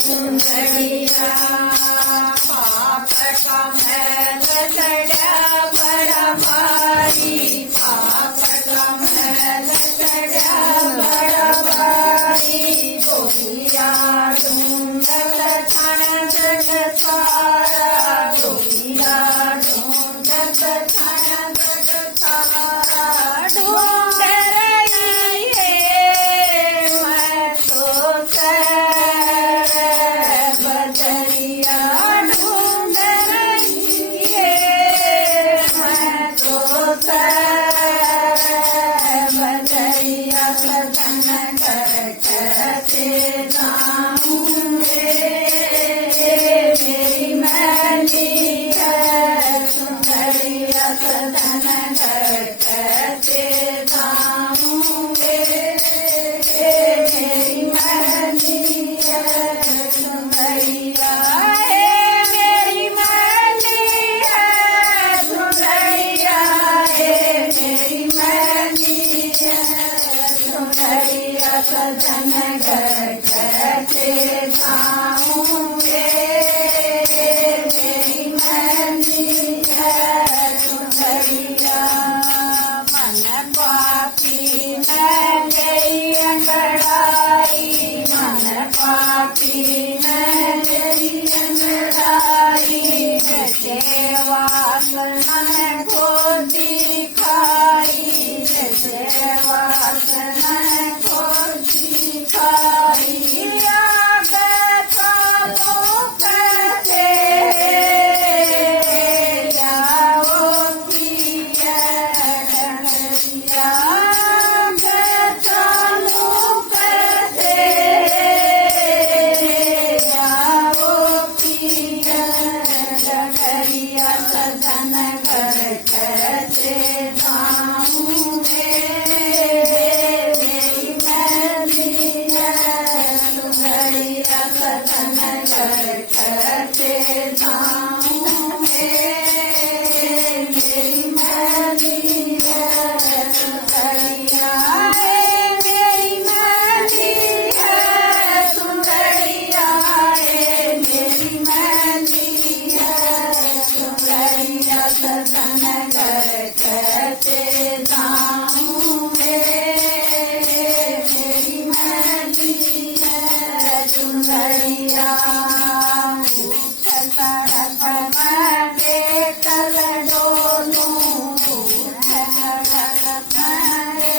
सुंदरिया पाप का मैल चढ़ा बड़ा भारी, पाप का मैल चढ़ा बड़ा भारी। जोगिया ढूंढत छण जग सारा, जोगिया ढूंढत छण जग सारा। ढूंढ रही है मैं तो बदरिया, ढूंढ रही है मैं तो बदरिया। सजन करते जाऊंगे मेरी मैली है सुंदरिया। सजन करते जाऊंगे मेरी मैली है सुंदरिया। मेरी मैली है सुंदरिया, मेरी मैली है सुंदरिया। सजन करते जाऊंगे मेरी मैली है सुंदरिया। मन पापी मैं गई अंगड़ाई, मन पापी मैं गई अंगड़ाई। जैसे वासना को दिखाई, जैसे वासना को दिखाई। आग चालो कहते जाओ पिया डगरिया, आग चालो कहते जाओ पिया डगरिया। सजन करते जाऊंगे मेरी मैली है सुंदरिया। सजन करते जाऊंगे मेरी मैली है सुंदरिया। मेरी मैली है सुंदरिया, मेरी मैली है सुंदरिया। सजन करते जाऊंगे मेरी मैली है सुंदरिया। सड़क माटे कल डोलूं, सड़क माटे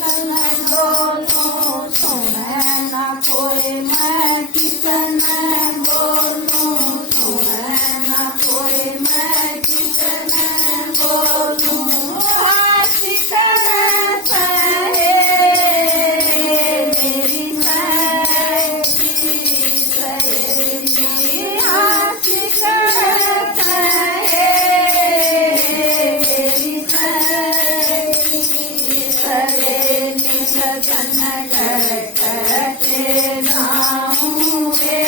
कल डोलूं। सुने न कोई मैं कितन बोलूं, सुने न कोई मैं कितन बोलूं। हाथी करता है मेरी सहेली, हाथी करता है मेरी सहेली। सजन करते जाऊंगे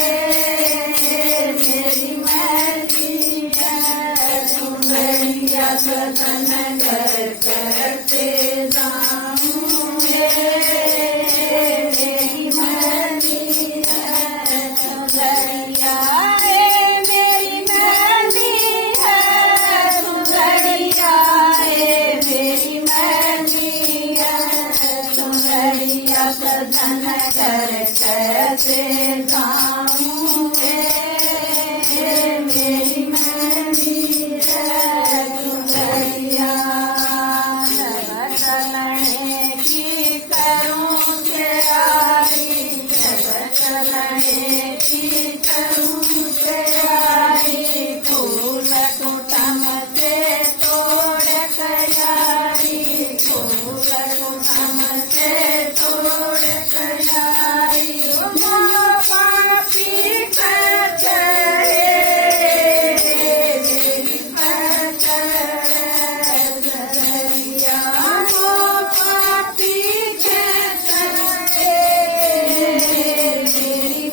मेरी मैली है सुंदरिया। सजन करते जाऊंगे मेरी मैली है सुंदरिया। मेरी मैली है सुंदरिया, मेरी मैली है सुंदरिया। सजन करते जाऊंगे मेरी मैली है सुंदरिया। चलने की करूं तैयारी, चलने की करूं तैयारी। फूल कुटम से तोड़ तैयारी, फूल कुटम से तोड़ तैयारी। पापी चढ़े मेरी दरिया, पापी चढ़े मेरी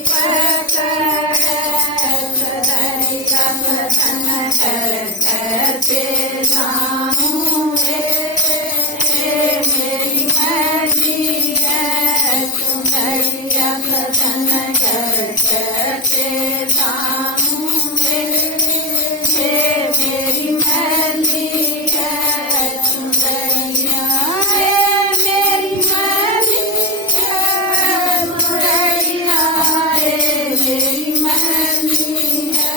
घर करते जाऊं हे मेरी मैली है सुंदरिया हे मेरी मैली है सुंदरिया हे मेरी मैली है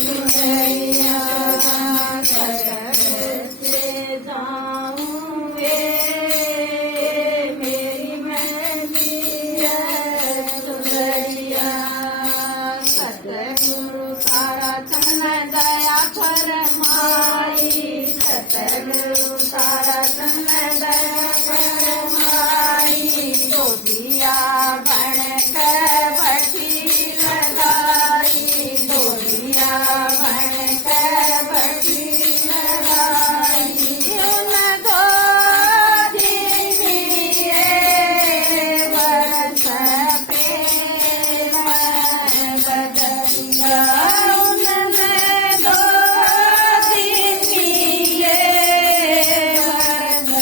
सुंदरिया घर करते जाऊं हे मेरी मैली है सुंदरिया सतगुरु सारा चरण दया फरमाई सतगुरु सारा चरण दया फरमाई डोबिया बन कर बठी लगाई डोबिया बन कर बठी लगाई उन दो दिनिए बरस प्रेम बदरिया उनमें दो दिनिए बरस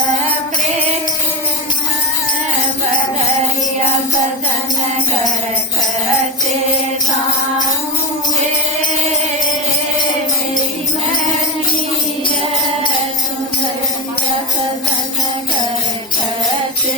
प्रेम बदरिया सजन घर करते जाऊं हे मेरी मैली है सुंदरिया सजन घर करते